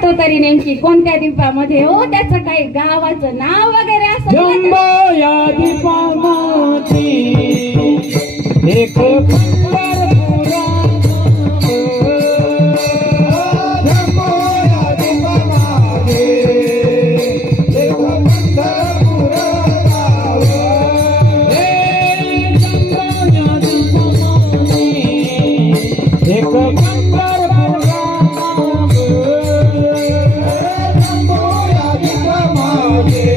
जातो तरी नेमकी कोणत्या दीपामध्ये हो, त्याचं काही गावाचं नाव वगैरे असं जम्बो या दीपामध्ये एक पंढरपुरा, जम्बो या दीपामध्ये एक पंढरपुरा गाव, जम्बो या दीपामध्ये एक पंढरपुरा गाव, जम्बो या दीपामध्ये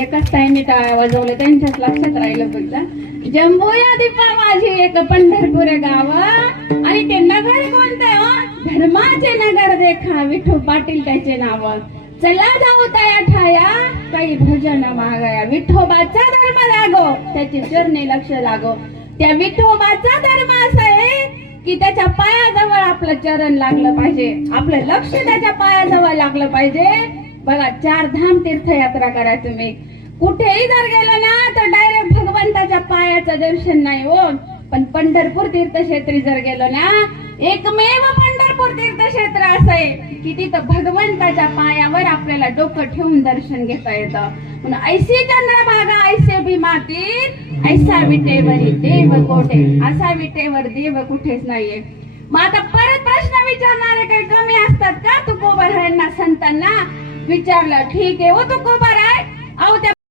एकच टाइम टाळ्या वाजवलं त्यांच्याच लक्षात राहिलं बघा. जम्बो या दीपा माझी एक पंढरपूर गाव, आणि ते नगर कोणते हो, धर्माचे नगर देखा, विठू पाटील त्याचे नाव. चला जाऊ तया ठाया, काही भजन मागाया, विठोबाचा धर्म लागो, त्याचे चरणी लक्ष लागो. त्या विठोबाचा धर्म असा आहे की त्याच्या पायाजवळ आपलं चरण लागलं पाहिजे, आपलं लक्ष त्याच्या पायाजवळ लागलं पाहिजे. बघा, 4 धाम तीर्थयात्रा करा तुम्ही, कुठेही जर गेलं ना तर डायरेक्ट भगवंताच्या पायाचं दर्शन नाही हो. पण पंढरपूर तीर्थक्षेत्री जर गेलो ना, एकमेव पंढरपूर तीर्थक्षेत्र असं आहे की तिथं भगवंताच्या पायावर आपल्याला डोकं ठेवून दर्शन घेता येतं. म्हणून ऐसी चंद्रभागा ऐसे भी मातीत, ऐसा विटेवरी देव कोठे, असा विटेवर देव कुठेच नाहीये. मग आता परत प्रश्न विचारणारे काही कमी असतात का? तुकोबारायांना संतांना विचारलं, ठीक आहे हो तुकोबाराय, अहो त्या